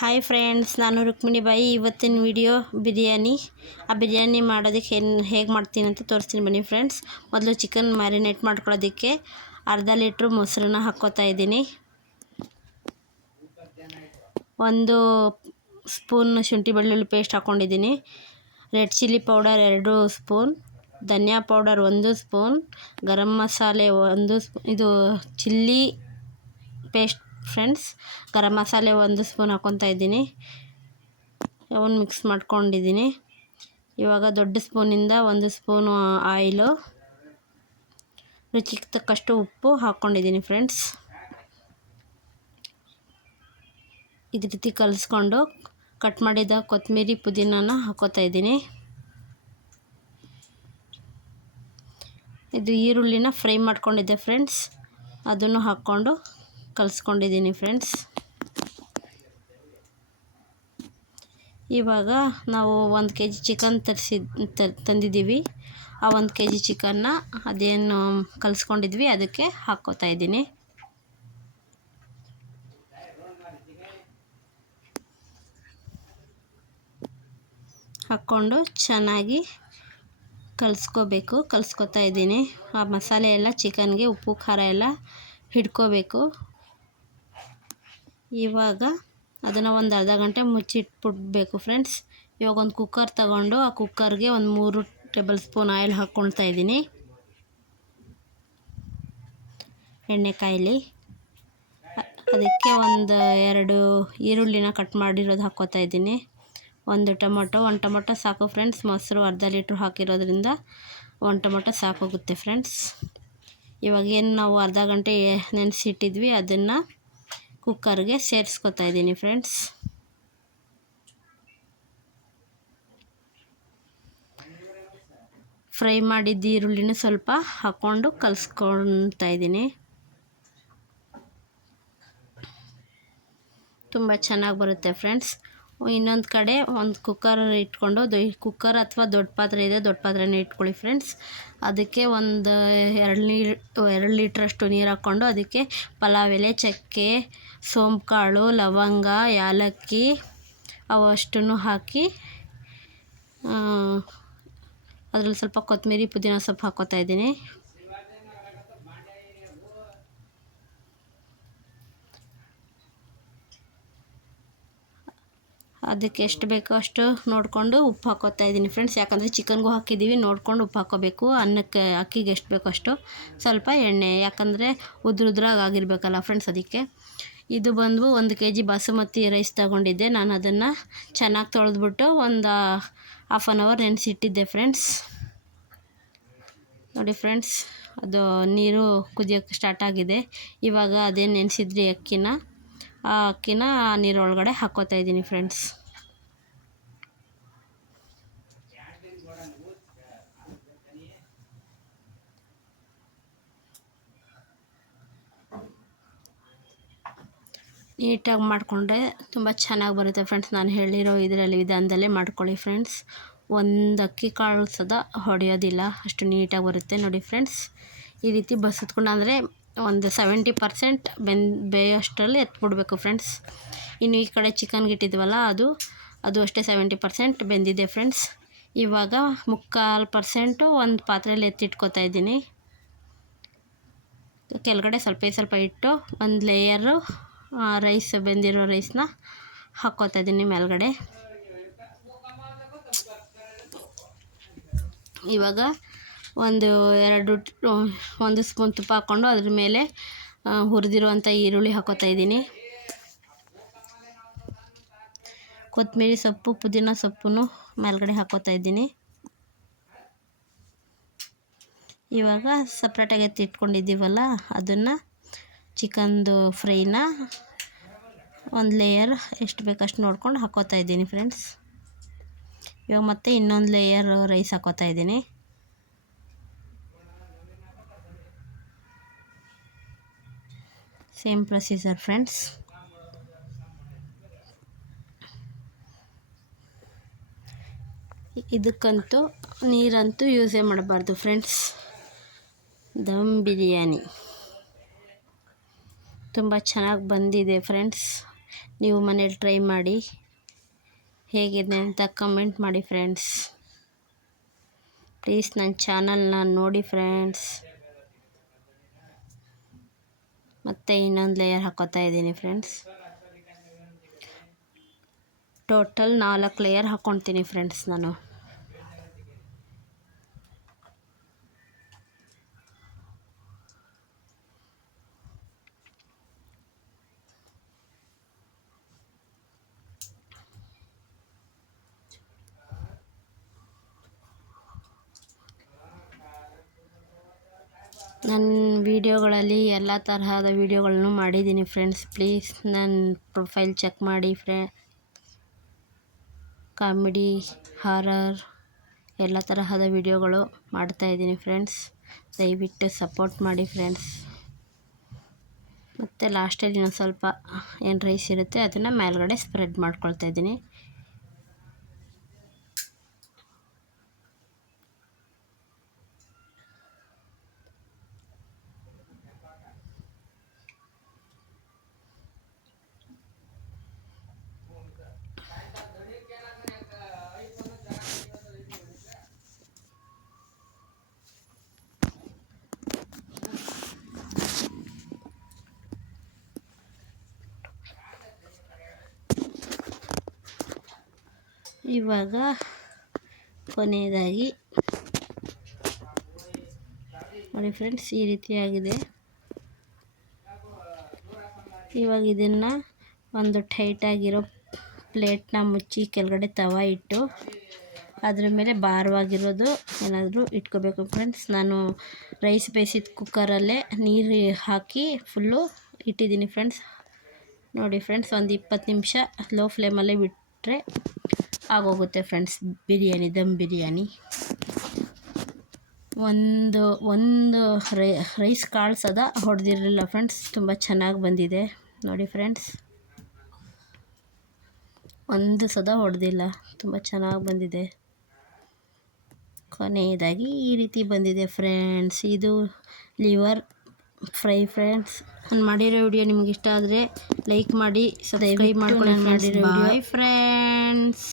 Hi friends, ನಾನು ರುಕ್ಮಿಣಿ ಬಾಯಿ. ಇವತ್ತಿನ ವಿಡಿಯೋ ಬಿರಿಯಾನಿ ಮಾಡೋದಕ್ಕೆ ಹೇಗೆ ಮಾಡ್ತೀನಿ ಅಂತ ತೋರಿಸ್ತೀನಿ ಬನ್ನಿ ಫ್ರೆಂಡ್ಸ್. ಮೊದಲು ಚಿಕನ್ ಮ್ಯಾರಿನೇಟ್ ಮಾಡ್ಕೊಳ್ಳೋದಕ್ಕೆ ಅರ್ಧ ಲೀಟ್ರ್ ಮೊಸರನ್ನ ಹಾಕ್ಕೋತಾ ಇದ್ದೀನಿ. 1 ಸ್ಪೂನ್ ಶುಂಠಿ ಬೆಳ್ಳುಳ್ಳಿ ಪೇಸ್ಟ್ ಹಾಕ್ಕೊಂಡಿದ್ದೀನಿ. ರೆಡ್ ಚಿಲ್ಲಿ ಪೌಡರ್ 2 ಸ್ಪೂನ್, ಧನಿಯಾ powder 1 spoon, garam masala 1 spoon, ಇದು chilli paste friends. Garam masala 1 spoon ಹಾಕ್ಕೊತಾ ಇದ್ದೀನಿ. ಅವನ್ನ ಮಿಕ್ಸ್ ಮಾಡ್ಕೊಂಡಿದ್ದೀನಿ. ಇವಾಗ ದೊಡ್ಡ ಸ್ಪೂನಿಂದ 1 ಸ್ಪೂನು ಆಯಿಲು, ರುಚಿಗೆ ತಕ್ಕಷ್ಟು ಉಪ್ಪು ಹಾಕ್ಕೊಂಡಿದ್ದೀನಿ ಫ್ರೆಂಡ್ಸ್. ಇದೇ ರೀತಿ ಕಲಿಸ್ಕೊಂಡು ಕಟ್ ಮಾಡಿದ ಕೊತ್ತಂಬರಿ ಪುದೀನನ ಹಾಕ್ಕೋತಾ ಇದ್ದೀನಿ. ಇದು ಈರುಳ್ಳಿನ ಫ್ರೈ ಮಾಡ್ಕೊಂಡಿದ್ದೆ ಫ್ರೆಂಡ್ಸ್, ಅದನ್ನು ಹಾಕ್ಕೊಂಡು ಕಲಿಸ್ಕೊಂಡಿದ್ದೀನಿ ಫ್ರೆಂಡ್ಸ್. ಇವಾಗ ನಾವು 1 kg ಚಿಕನ್ ತಂದಿದ್ದೀವಿ. ಆ 1 kg ಚಿಕನ್ನ ಅದೇನು ಕಲಿಸ್ಕೊಂಡಿದ್ವಿ ಅದಕ್ಕೆ ಹಾಕ್ಕೋತಾ ಇದ್ದೀನಿ. ಹಾಕ್ಕೊಂಡು ಚೆನ್ನಾಗಿ ಕಲಿಸ್ಕೋತಾ ಇದ್ದೀನಿ. ಆ ಮಸಾಲೆ ಎಲ್ಲ ಚಿಕನ್ಗೆ ಉಪ್ಪು ಖಾರ ಎಲ್ಲ ಹಿಡ್ಕೋಬೇಕು. ಇವಾಗ ಅದನ್ನು ಒಂದು ಅರ್ಧ ಗಂಟೆ ಮುಚ್ಚಿಟ್ಬಿಡ್ಬೇಕು ಫ್ರೆಂಡ್ಸ್. ಇವಾಗ ಒಂದು ಕುಕ್ಕರ್ ತಗೊಂಡು ಆ ಕುಕ್ಕರ್ಗೆ ಒಂದು 3 ಟೇಬಲ್ ಸ್ಪೂನ್ ಆಯಿಲ್ ಹಾಕ್ಕೊಳ್ತಾ ಇದ್ದೀನಿ. ಎಣ್ಣೆ ಕಾಯಿಲಿ. ಅದಕ್ಕೆ ಒಂದು 2 ಈರುಳ್ಳಿನ ಕಟ್ ಮಾಡಿರೋದು ಹಾಕ್ಕೋತಾ ಇದ್ದೀನಿ. 1 ಟೊಮೊಟೊ ಸಾಕು ಫ್ರೆಂಡ್ಸ್. ಮೊಸರು ಅರ್ಧ ಲೀಟ್ರ್ ಹಾಕಿರೋದ್ರಿಂದ 1 ಟೊಮೊಟೊ ಸಾಕೋಗುತ್ತೆ ಫ್ರೆಂಡ್ಸ್. ಇವಾಗ ಏನು ನಾವು ಅರ್ಧ ಗಂಟೆ ನೆನೆಸಿಟ್ಟಿದ್ವಿ ಅದನ್ನು ಕುಕ್ಕರ್ಗೆ ಸೇರಿಸ್ಕೊತಾ ಇದ್ದೀನಿ ಫ್ರೆಂಡ್ಸ್. ಫ್ರೈ ಮಾಡಿದ್ದ ಈರುಳ್ಳಿನ ಸ್ವಲ್ಪ ಹಾಕ್ಕೊಂಡು ಕಲಿಸ್ಕೊತಾ ಇದ್ದೀನಿ. ತುಂಬ ಚೆನ್ನಾಗಿ ಬರುತ್ತೆ ಫ್ರೆಂಡ್ಸ್. ಇನ್ನೊಂದು ಕಡೆ ಒಂದು ಕುಕ್ಕರ್ ಇಟ್ಕೊಂಡು, ಕುಕ್ಕರ್ ಅಥವಾ ದೊಡ್ಡ ಪಾತ್ರೆ ಇದೆ, ದೊಡ್ಡ ಪಾತ್ರೆನೇ ಇಟ್ಕೊಳ್ಳಿ ಫ್ರೆಂಡ್ಸ್. ಅದಕ್ಕೆ ಒಂದು 2 ಲೀಟ್ರಷ್ಟು ನೀರು ಹಾಕ್ಕೊಂಡು ಅದಕ್ಕೆ ಪಲಾವ್ ಎಲೆ, ಚಕ್ಕೆ, ಸೋಂಪು ಕಾಳು, ಲವಂಗ, ಯಾಲಕ್ಕಿ ಅವಷ್ಟನ್ನು ಹಾಕಿ ಅದರಲ್ಲಿ ಸ್ವಲ್ಪ ಕೊತ್ತಂಬರಿ ಪುದೀನ ಸೊಪ್ಪು ಹಾಕ್ಕೋತಾ ಇದ್ದೀನಿ. ಅದಕ್ಕೆ ಎಷ್ಟು ಬೇಕೋ ಅಷ್ಟು ನೋಡಿಕೊಂಡು ಉಪ್ಪು ಹಾಕ್ಕೋತಾ ಇದ್ದೀನಿ ಫ್ರೆಂಡ್ಸ್. ಯಾಕಂದರೆ ಚಿಕನ್ಗೂ ಹಾಕಿದ್ದೀವಿ, ನೋಡ್ಕೊಂಡು ಉಪ್ಪು ಹಾಕ್ಕೋಬೇಕು. ಅಕ್ಕಿಗೆ ಎಷ್ಟು ಬೇಕೋ ಅಷ್ಟು. ಸ್ವಲ್ಪ ಎಣ್ಣೆ, ಯಾಕಂದರೆ ಉದ್ರಾಗಿ ಆಗಿರಬೇಕಲ್ಲ ಫ್ರೆಂಡ್ಸ್, ಅದಕ್ಕೆ. ಇದು ಬಂದು 1 kg ಬಾಸುಮತಿ ರೈಸ್ ತಗೊಂಡಿದ್ದೆ. ನಾನು ಅದನ್ನು ಚೆನ್ನಾಗಿ ತೊಳೆದ್ಬಿಟ್ಟು ಒಂದು ½ an hour ನೆನೆಸಿಟ್ಟಿದ್ದೆ ಫ್ರೆಂಡ್ಸ್. ನೋಡಿ ಫ್ರೆಂಡ್ಸ್, ಅದು ನೀರು ಕುದಿಯೋಕ್ಕೆ ಸ್ಟಾರ್ಟ್ ಆಗಿದೆ. ಇವಾಗ ಅದೇನು ನೆನೆಸಿದ್ರಿ ಆ ಅಕ್ಕಿನ ನೀರೊಳಗಡೆ ಹಾಕ್ಕೋತಾ ಇದ್ದೀನಿ ಫ್ರೆಂಡ್ಸ್. ನೀಟಾಗಿ ಮಾಡಿಕೊಂಡ್ರೆ ತುಂಬ ಚೆನ್ನಾಗಿ ಬರುತ್ತೆ ಫ್ರೆಂಡ್ಸ್. ನಾನು ಹೇಳಿರೋ ವಿಧಾನದಲ್ಲೇ ಮಾಡ್ಕೊಳ್ಳಿ ಫ್ರೆಂಡ್ಸ್. ಒಂದು ಅಕ್ಕಿ ಕಾಳು ಸದಾ ಹೊಡೆಯೋದಿಲ್ಲ, ಅಷ್ಟು ನೀಟಾಗಿ ಬರುತ್ತೆ. ನೋಡಿ ಫ್ರೆಂಡ್ಸ್, ಈ ರೀತಿ ಬಸಿದ್ಕೊಂಡು ಅಂದರೆ ಒಂದು 70% ಬೇಯೋಷ್ಟರಲ್ಲಿ ಎತ್ಬಿಡ್ಬೇಕು ಫ್ರೆಂಡ್ಸ್. ಇನ್ನು ಈ ಕಡೆ ಚಿಕನ್ಗೆ ಇಟ್ಟಿದ್ವಲ್ಲ ಅದು ಅಷ್ಟೇ 70% ಬೆಂದಿದೆ ಫ್ರೆಂಡ್ಸ್. ಇವಾಗ 3/4% ಒಂದು ಪಾತ್ರೆಯಲ್ಲಿ ಎತ್ತಿಟ್ಕೋತಾ ಇದ್ದೀನಿ. ಕೆಳಗಡೆ ಸ್ವಲ್ಪ ಇಟ್ಟು ಒಂದು ಲೇಯರು ಬೆಂದಿರೋ ರೈಸ್ನ ಹಾಕ್ಕೋತಾ ಇದ್ದೀನಿ ಮೇಲ್ಗಡೆ. ಇವಾಗ 1 ಸ್ಪೂನ್ ತುಪ್ಪ ಹಾಕ್ಕೊಂಡು ಅದ್ರ ಮೇಲೆ ಹುರಿದಿರುವಂಥ ಈರುಳ್ಳಿ ಹಾಕ್ಕೋತಾ ಇದ್ದೀನಿ. ಕೊತ್ತಂಬರಿ ಸೊಪ್ಪು, ಪುದೀನ ಸೊಪ್ಪನ್ನು ಮೇಲ್ಗಡೆ ಹಾಕ್ಕೋತಾ ಇದ್ದೀನಿ. ಇವಾಗ ಸಪ್ರೇಟಾಗಿ ಎತ್ತಿಟ್ಕೊಂಡಿದ್ದೀವಲ್ಲ ಅದನ್ನು ಚಿಕನ್ದು ಫ್ರೈನ ಒಂದು ಲೇಯರ್ ಎಷ್ಟು ಬೇಕಷ್ಟು ನೋಡ್ಕೊಂಡು ಹಾಕ್ಕೋತಾ ಇದ್ದೀನಿ ಫ್ರೆಂಡ್ಸ್. ಇವಾಗ ಮತ್ತೆ ಇನ್ನೊಂದು ಲೇಯರ್ ರೈಸ್ ಹಾಕ್ಕೋತಾ ಇದ್ದೀನಿ. Same procedure friends. ಇದಕ್ಕಂತೂ ನೀರಂತೂ ಯೂಸೇ ಮಾಡಬಾರ್ದು ಫ್ರೆಂಡ್ಸ್. ದಮ್ ಬಿರಿಯಾನಿ ತುಂಬ ಚೆನ್ನಾಗಿ ಬಂದಿದೆ ಫ್ರೆಂಡ್ಸ್. ನೀವು ಮನೇಲಿ ಟ್ರೈ ಮಾಡಿ, ಹೇಗಿದೆ ಅಂತ ಕಮೆಂಟ್ ಮಾಡಿ ಫ್ರೆಂಡ್ಸ್. ಪ್ಲೀಸ್ ನನ್ನ ಚಾನಲ್ನ ನೋಡಿ ಫ್ರೆಂಡ್ಸ್. ಮತ್ತು ಇನ್ನೊಂದು ಲೇಯರ್ ಹಾಕೋತಾ ಇದ್ದೀನಿ ಫ್ರೆಂಡ್ಸ್. ಟೋಟಲ್ 4 ಲೇಯರ್ ಹಾಕ್ಕೊಳ್ತೀನಿ ಫ್ರೆಂಡ್ಸ್ ನಾನು. ನನ್ನ ವೀಡಿಯೋಗಳಲ್ಲಿ ಎಲ್ಲ ತರಹದ ವೀಡಿಯೋಗಳನ್ನು ಮಾಡಿದ್ದೀನಿ ಫ್ರೆಂಡ್ಸ್. ಪ್ಲೀಸ್ ನನ್ನ ಪ್ರೊಫೈಲ್ ಚೆಕ್ ಮಾಡಿ ಕಾಮಿಡಿ, ಹಾರರ್ ಎಲ್ಲ ತರಹದ ವೀಡಿಯೋಗಳು ಮಾಡ್ತಾಯಿದ್ದೀನಿ ಫ್ರೆಂಡ್ಸ್. ದಯವಿಟ್ಟು ಸಪೋರ್ಟ್ ಮಾಡಿ ಫ್ರೆಂಡ್ಸ್. ಮತ್ತು ಲಾಸ್ಟಲ್ಲಿ ಇನ್ನೊಂದು ಸ್ವಲ್ಪ ಏನು ರೈಸ್ ಇರುತ್ತೆ ಅದನ್ನು ಮೇಲ್ಗಡೆ ಸ್ಪ್ರೆಡ್ ಮಾಡ್ಕೊಳ್ತಾ ಇದ್ದೀನಿ. ಇವಾಗ ಕೊನೆಯದಾಗಿ ನೋಡಿ ಫ್ರೆಂಡ್ಸ್, ಈ ರೀತಿಯಾಗಿದೆ. ಇವಾಗ ಇದನ್ನು ಒಂದು ಟೈಟಾಗಿರೋ ಪ್ಲೇಟ್ನ ಮುಚ್ಚಿ ಕೆಳಗಡೆ ತವ ಇಟ್ಟು ಅದ್ರ ಮೇಲೆ ಭಾರವಾಗಿರೋದು ಏನಾದರೂ ಇಟ್ಕೋಬೇಕು ಫ್ರೆಂಡ್ಸ್. ನಾನು ರೈಸ್ ಬೇಯಿಸಿದ ಕುಕ್ಕರಲ್ಲೇ ನೀರು ಹಾಕಿ ಫುಲ್ಲು ಇಟ್ಟಿದ್ದೀನಿ ಫ್ರೆಂಡ್ಸ್. ನೋಡಿ ಫ್ರೆಂಡ್ಸ್, ಒಂದು 20 ನಿಮಿಷ ಲೋ ಫ್ಲೇಮಲ್ಲೇ ಬಿಟ್ಟರೆ ಆಗೋಗುತ್ತೆ ಫ್ರೆಂಡ್ಸ್ ಬಿರಿಯಾನಿ, ದಮ್ ಬಿರಿಯಾನಿ. ಒಂದು ರೈಸ್ ಕಾಳು ಸದಾ ಹೊಡೆದಿರಲಿಲ್ಲ ಫ್ರೆಂಡ್ಸ್. ತುಂಬ ಚೆನ್ನಾಗಿ ಬಂದಿದೆ ನೋಡಿ ಫ್ರೆಂಡ್ಸ್. ಒಂದು ಸದಾ ಹೊಡೆದಿಲ್ಲ, ತುಂಬ ಚೆನ್ನಾಗಿ ಬಂದಿದೆ. ಕೊನೆಯದಾಗಿ ಈ ರೀತಿ ಬಂದಿದೆ ಫ್ರೆಂಡ್ಸ್. ಇದು ಲಿವರ್ ಫ್ರೈ ಫ್ರೆಂಡ್ಸ್. ನಾನು ಮಾಡಿರೋ ವಿಡಿಯೋ ನಿಮ್ಗೆ ಇಷ್ಟ ಆದರೆ ಲೈಕ್ ಮಾಡಿ, ಸಬ್ಸ್ಕ್ರೈಬ್ ಮಾಡ್ಕೊಳ್ಳಿ. ಮಾಡಿರೋ ವಿಡಿಯೋ ಫ್ರೆಂಡ್ಸ್.